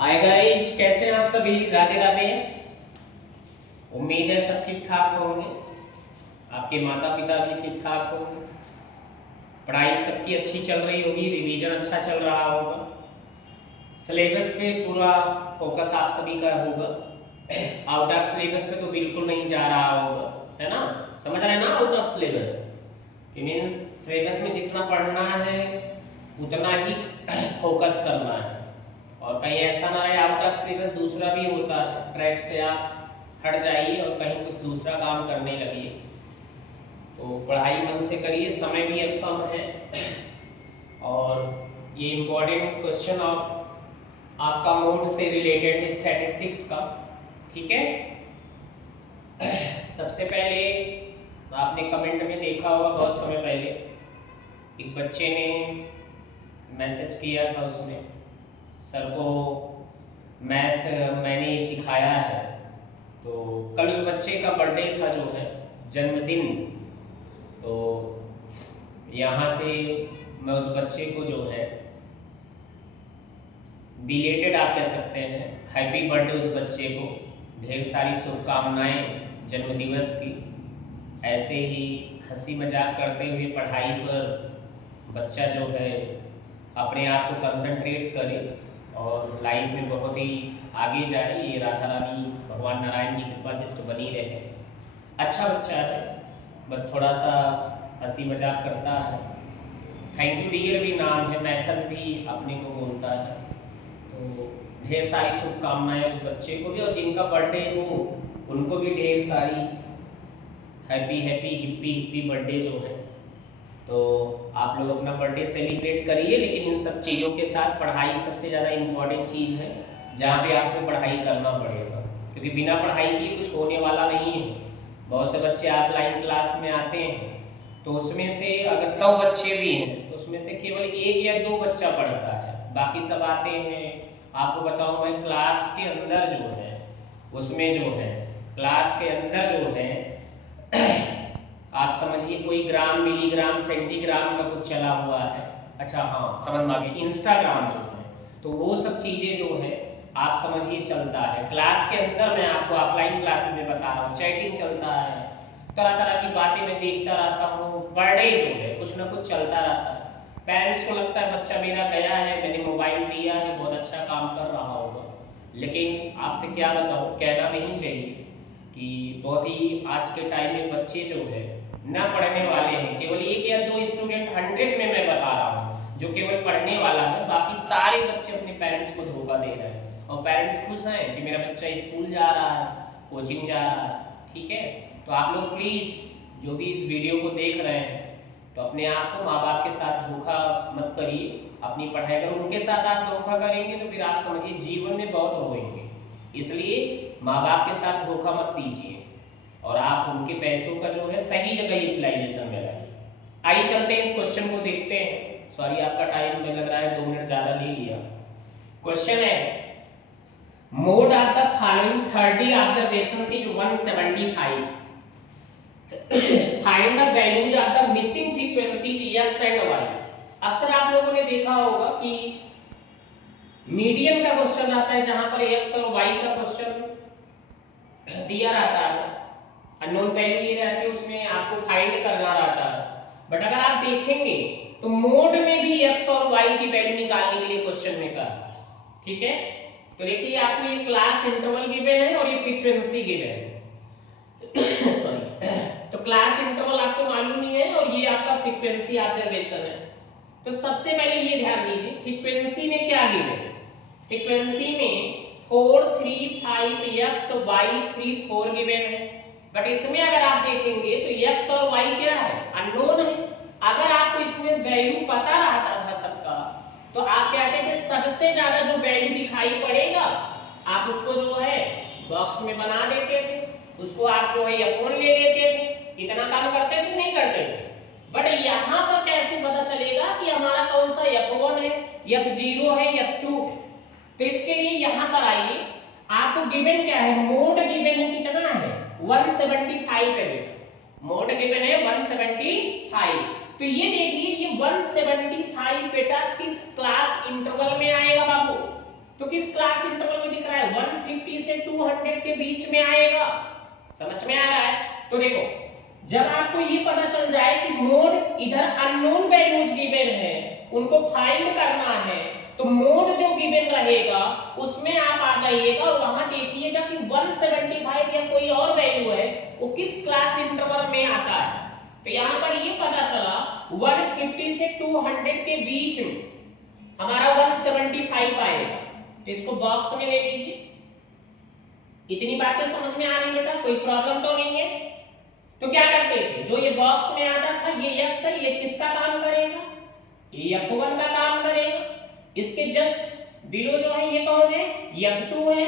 Hi guys, कैसे हैं आप सभी। राधे राधे। उम्मीद है सब ठीक ठाक होंगे, आपके माता पिता भी ठीक ठाक होंगे, पढ़ाई सबकी अच्छी चल रही होगी, रिवीजन अच्छा चल रहा होगा, सिलेबस पे पूरा फोकस आप सभी का होगा। आउट ऑफ सिलेबस पे तो बिल्कुल नहीं जा रहा होगा, है ना। समझ रहे हैं ना, आउट ऑफ सिलेबस कि मीन्स सिलेबस में जितना पढ़ना है उतना ही फोकस करना है, और कहीं ऐसा ना है आउट ऑफ सिलेबस दूसरा भी होता है, ट्रैक से आप हट जाइए और कहीं कुछ दूसरा काम करने लगिए। तो पढ़ाई मन से करिए, समय भी अब कम है। और ये इम्पोर्टेंट क्वेश्चन आपका मोड से रिलेटेड है, स्टैटिस्टिक्स का। ठीक है। सबसे पहले आपने कमेंट में देखा होगा बहुत समय पहले एक बच्चे ने मैसेज किया था, उसमें सर को मैथ मैंने सिखाया है। तो कल उस बच्चे का बर्थडे था, जो है जन्मदिन। तो यहाँ से मैं उस बच्चे को जो है बिलेटेड आप कह सकते हैं, हैप्पी बर्थडे उस बच्चे को, ढेर सारी शुभकामनाएं जन्मदिवस की। ऐसे ही हंसी मजाक करते हुए पढ़ाई पर बच्चा जो है अपने आप को कंसंट्रेट करे और लाइफ में बहुत ही आगे जाए। ये राधा रानी भगवान नारायण की कृपा दृष्टि बनी रहे। अच्छा बच्चा है, बस थोड़ा सा हंसी मजाक करता है। थैंक यू डियर भी नाम है, मैथस भी अपने को बोलता है। तो ढेर सारी शुभकामनाएं उस बच्चे को भी, और जिनका बर्थडे हो उनको भी ढेर सारी happy happy hippie hippie birthday जो है। तो आप लोग अपना बर्थडे सेलिब्रेट करिए, लेकिन इन सब चीज़ों के साथ पढ़ाई सबसे ज़्यादा इम्पॉर्टेंट चीज़ है, जहाँ पे आपको पढ़ाई करना पड़ेगा, क्योंकि बिना पढ़ाई के कुछ होने वाला नहीं है। बहुत से बच्चे ऑफलाइन क्लास में आते हैं, तो उसमें से अगर 100 बच्चे भी हैं तो उसमें से केवल 1 या 2 बच्चा पढ़ता है, बाकी सब आते हैं। आपको बताऊँ मैं, क्लास के अंदर जो है, उसमें जो है क्लास के अंदर जो है आप समझिए कोई ग्राम मिलीग्राम सेंटीग्राम का कुछ चला हुआ है। अच्छा हाँ, समझ में आ गया, इंस्टाग्राम जो है, तो वो सब चीज़ें जो है आप समझिए चलता है क्लास के अंदर। मैं आपको ऑफलाइन क्लासेस में बता रहा हूँ, चैटिंग चलता है, तरह तरह की बातें मैं देखता रहता हूँ, पर डे जो है कुछ ना कुछ चलता रहता है। पेरेंट्स को लगता है बच्चा मेरा गया है, मैंने मोबाइल दिया है, बहुत अच्छा काम कर रहा होगा, लेकिन आपसे क्या बताऊँ, कहना नहीं चाहिए कि बहुत ही आज के टाइम में बच्चे जो है ना पढ़ने वाले हैं। केवल 1 या 2 स्टूडेंट 100 में मैं बता रहा हूँ जो केवल पढ़ने वाला है, बाकी सारे बच्चे अपने पेरेंट्स को धोखा दे रहे हैं, और पेरेंट्स खुश हैं कि मेरा बच्चा स्कूल जा रहा है, कोचिंग जा रहा है। ठीक है। तो आप लोग प्लीज़ जो भी इस वीडियो को देख रहे हैं, तो अपने आप को माँ बाप के साथ धोखा मत करिए। अपनी पढ़ाई अगर उनके साथ आप धोखा करेंगे तो फिर आप समझिए जीवन में बहुत रोएंगे। इसलिए माँ बाप के साथ धोखा मत दीजिए, और आप उनके पैसों का जो है सही जगह यूटिलाइजेशन में लाइए। आइए चलते हैं, इस क्वेश्चन को देखते हैं। सॉरी, आपका टाइम में लग रहा है 2 मिनट ज़्यादा ले लिया। क्वेश्चन है, mode of the following 30 observations is 175। Find the values of the missing frequencies x and y. अक्सर आप लोगों ने देखा होगा कि मीडियन का क्वेश्चन आता है, जहां पर एक्स और वाई का क्वेश्चन दिया रहता है, अननोन वैल्यू ये रहती है, उसमें आपको फाइंड करना रहता है। बट अगर आप देखेंगे तो मोड में भी एक्स और वाई की वैल्यू निकालने के लिए क्वेश्चन में कहा। ठीक है। तो देखिए, आपको ये क्लास इंटरवल गिवन है और ये फ्रीक्वेंसी गिवन है। सॉरी, तो क्लास इंटरवल आपको मालूम ही है, और ये आपका फ्रीक्वेंसी ऑब्जर्वेशन है। तो सबसे पहले ये ध्यान दीजिए, फ्रीक्वेंसी में क्या गिवन है। फ्रीक्वेंसी में 4 3 5 x y 3 4 गिवन है, बट इसमें अगर आप देखेंगे तो x और y क्या है, अननोन है। अगर आपको इसमें वैल्यू पता रहता था सबका, तो आप क्या कहते थे, सबसे ज्यादा जो वैल्यू दिखाई पड़ेगा आप उसको जो है बॉक्स में बना देते थे, उसको आप जो है F1 ले लेते थे। इतना काम करते थे नहीं करते थे। बट यहाँ पर कैसे पता चलेगा कि हमारा कौन सा F1 है, F0 है, F2? तो इसके लिए यहाँ पर आइए, आपको गिवन क्या है, मोड गिवन है, कितना है 175 है बेटा, मोड गिवन है 175। तो ये देखिए, ये 175 बेटा किस क्लास इंटरवल में आएगा बाबू, तो किस क्लास इंटरवल में दिख रहा है? 150 से 200 के बीच में आएगा। समझ में आ रहा है? तो देखो, जब आपको ये पता चल जाए कि मोड इधर अननोन वैल्यूज गिवन है, उनको फाइंड करना है, तो मोड जो गिवन रहेगा उसमें आप आ जाइएगा और वहां देखिएगा कि 175 या कोई और वैल्यू है वो किस क्लास इंटरवल में आता है। तो यहां पर ये पता चला 150 से 200 के बीच में हमारा 175 आएगा। तो इसको बॉक्स में ले लीजिए। इतनी बातें समझ में आ रही बेटा? कोई प्रॉब्लम तो नहीं है? तो क्या करते थे, जो ये बॉक्स में आता था ये x है, ये किसका काम करेगा? ये f1 का काम करेगा। इसके जस्ट बिलो जो है ये कौन है? f2 है।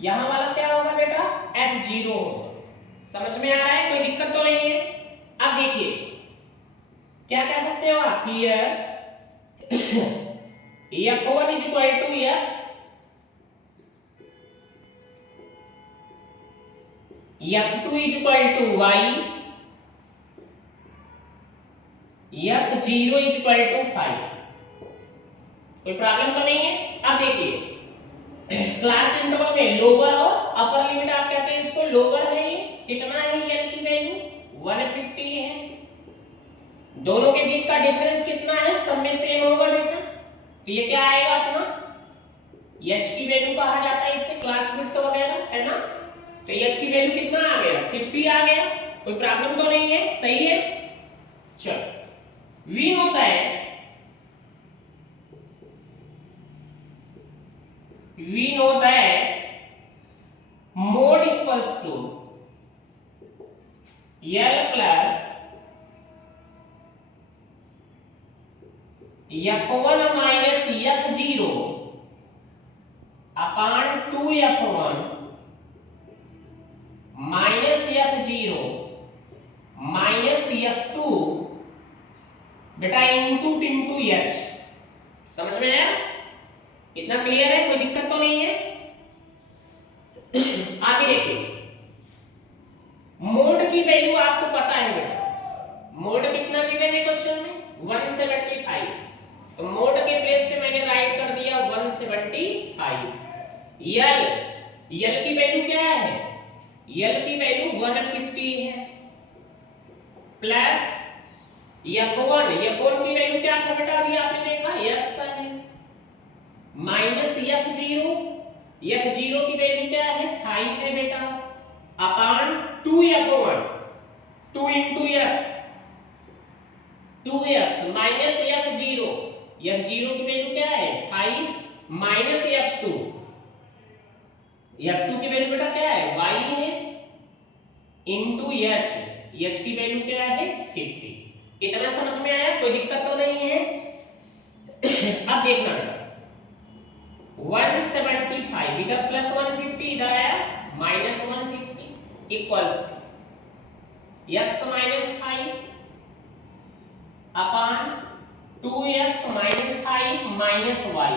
यहां वाला क्या होगा बेटा? f0 होगा। समझ में आ रहा है? कोई दिक्कत तो नहीं है? अब देखिए क्या कह सकते हो आप? Here f1 is equal to x, f2 is equal to y, f0 is equal to 5। कोई प्रॉब्लम तो नहीं है? अब देखिए क्लास इंटरवल में लोअर और अपर लिमिट आप कहते हैं इसको, लोअर है ये कितना है? l की वैल्यू 150 है। दोनों के बीच का डिफरेंस कितना है? सब में सेम होगा बेटा। तो ये क्या आएगा अपना? h की वैल्यू कहा जाता है इससे, क्लास विड्थ वगैरह, है ना? तो h की वैल्यू कितना आ गया? 50 आ गया। कोई प्रॉब्लम तो नहीं है? सही है। चलो we know that mode equals to l plus f1 minus f0 upon 2f1 minus f0 minus f2 बेटा इंटू h। समझ में आया? इतना क्लियर है? कोई दिक्कत तो नहीं है? आगे देखिए, मोड की वैल्यू आपको पता है बेटा। मोड कितना गिवन है क्वेश्चन में? 175। तो मोड के प्लेस पे मैंने राइट कर दिया 175। यल की वैल्यू क्या है? यल की वैल्यू 150 है प्लस f1 की वैल्यू क्या था बेटा? अभी आपने देखा x है, माइनस f0 की वैल्यू क्या है? 5 है बेटा, अपान 2f1 2 into x 2x minus f0 की वैल्यू क्या है? 5 माइनस f2 की वैल्यू बेटा क्या है? y है इंटू h की वैल्यू क्या है? 50। इतना समझ में आया? कोई दिक्कत तो नहीं है? अब देखना बेटा 175 इधर प्लस 150 इधर आया माइनस 150 इक्वल्स x माइनस 5 अपान 2x माइनस 5 माइनस y।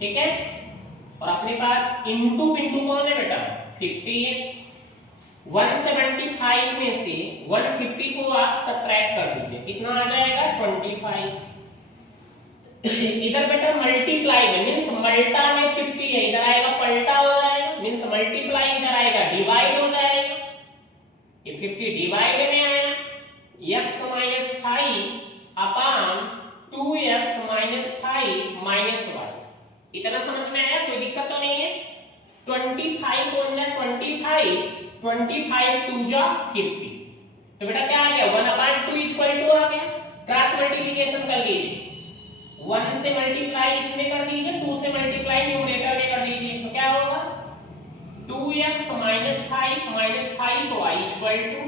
ठीक है? और अपने पास इंटू कौन है बेटा? 50 है। 175 में से 150 को आप सब्ट्रैक्ट कर दीजिए, कितना आ जाएगा? 25। इधर बेटा मल्टीप्लाई में मींस मल्टा में 50 है, इधर आएगा पलटा हो जाएगा, मींस मल्टीप्लाई इधर आएगा डिवाइड हो जाएगा। ये 50 डिवाइड में आया x माइनस 5 अपान 2x माइनस 5 माइनस y। इतना समझ में आया? कोई दिक्कत तो नहीं है? 25 कौन जा 25 2 जा 50। तो बेटा क्या आ गया? 1/2 इक्वल टू आ गया। क्रॉस मल्टीप्लिकेशन कर लीजिए, 1 से मल्टीप्लाई इसमें कर दीजिए, 2 से मल्टीप्लाई न्यूमरेटर में कर दीजिए। तो क्या होगा? 2x minus 5 minus 5y equal to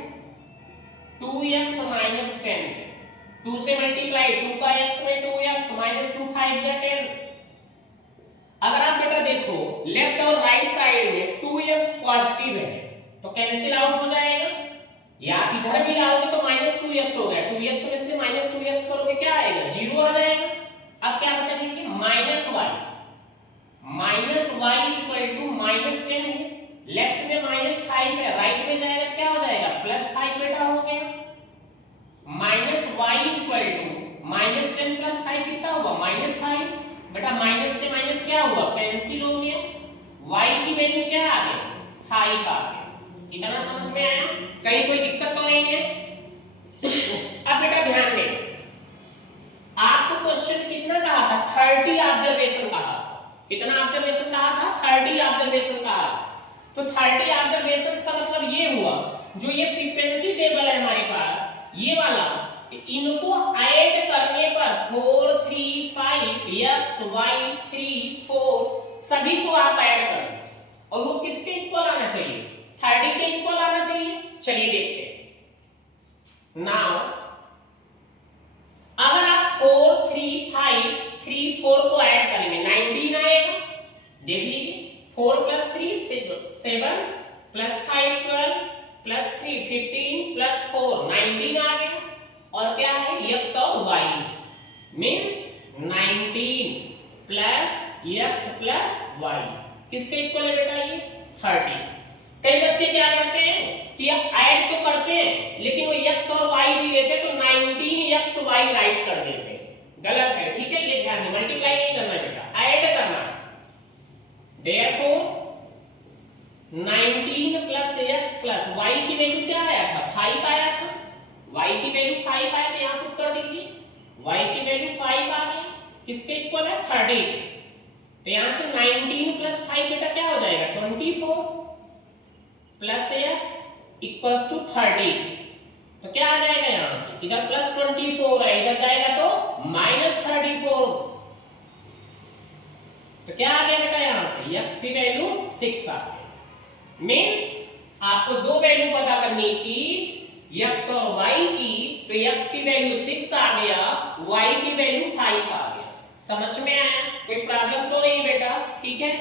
2x minus 10। 2 से मल्टीप्लाई 2 का x में 2x माइनस 2 5 जा 10। अगर आप बेटा देखो लेफ्ट और राइट साइड में 2x पॉजिटिव है तो कैंसिल आउट हो जाएगा। या आप इधर भी लाओगे तो माइनस 2x हो गया, 2x में से माइनस 2x करोगे क्या आएगा? 0 आ जाएगा। अब क्या बचा देखिए minus y equal to minus 10 है, लेफ्ट में माइनस 5 है, राइट में जाएगा तो क्या हो जाएगा? प्लस 5 बेटा हो गया। Minus y equal to minus 10 plus 5 कितना होगा? माइनस 5। बेटा माइनस से माइनस क्या हुआ, कैंसिल हो गया, y की वैल्यू क्या आ गई, 5 आ गई। इतना समझ में आया, कहीं कोई दिक्कत तो नहीं है। अब बेटा ध्यान दें, आपको क्वेश्चन कितना कहा था, 30 ऑब्जर्वेशन कहा था। कितना ऑब्जर्वेशन कहा था, 30 ऑब्जर्वेशन कहा था। तो 30 ऑब्जर्वेशंस का मतलब ये हुआ, जो ये फ्रीक्वेंसी टेबल है हमारे पास, ये वाला, इनको ऐड करने पर 4 3 5 x y 3 4 सभी को आप ऐड कर, और वो किसके इक्वल आना चाहिए, 30 के इक्वल आना चाहिए। चलिए देखते हैं। नाउ अगर आप 4 3 5 3 4 को ऐड करेंगे 19 आएगा। देख लीजिए, 4 + 3 7 + 5 12 + 3 15 + 4 19 आ गया। और क्या है, x और y मींस 19 + x + y किसके इक्वल है बेटा, ये 30। कई बच्चे क्या करते हैं कि ऐड तो करते हैं लेकिन वो x और y भी लेते तो 19xy राइट कर देते हैं, गलत है, ठीक है, ये ध्यान दें, मल्टीप्लाई नहीं करना बेटा, ऐड करना है। देयरफॉर 19 + x + y की वैल्यू क्या आया था, 5 आया था, y की वैल्यू 5 आया, तो यहां पुट कर दीजिए, y की वैल्यू 5 आ गई, किसके इक्वल है, 30 के। तो यहां से 19 + 5 बेटा क्या हो जाएगा, 24 + x = 30। तो क्या आ जाएगा, यहां से इधर +24 है, इधर जाएगा तो -34। तो क्या आ गया बेटा, यहां से x की वैल्यू 6 आ गई। मींस आपको दो वैल्यू पता करनी थी, x और y की, तो x की वैल्यू 6 आ गया, y की वैल्यू 5 आ गया। समझ में आया, कोई प्रॉब्लम तो नहीं बेटा, ठीक है।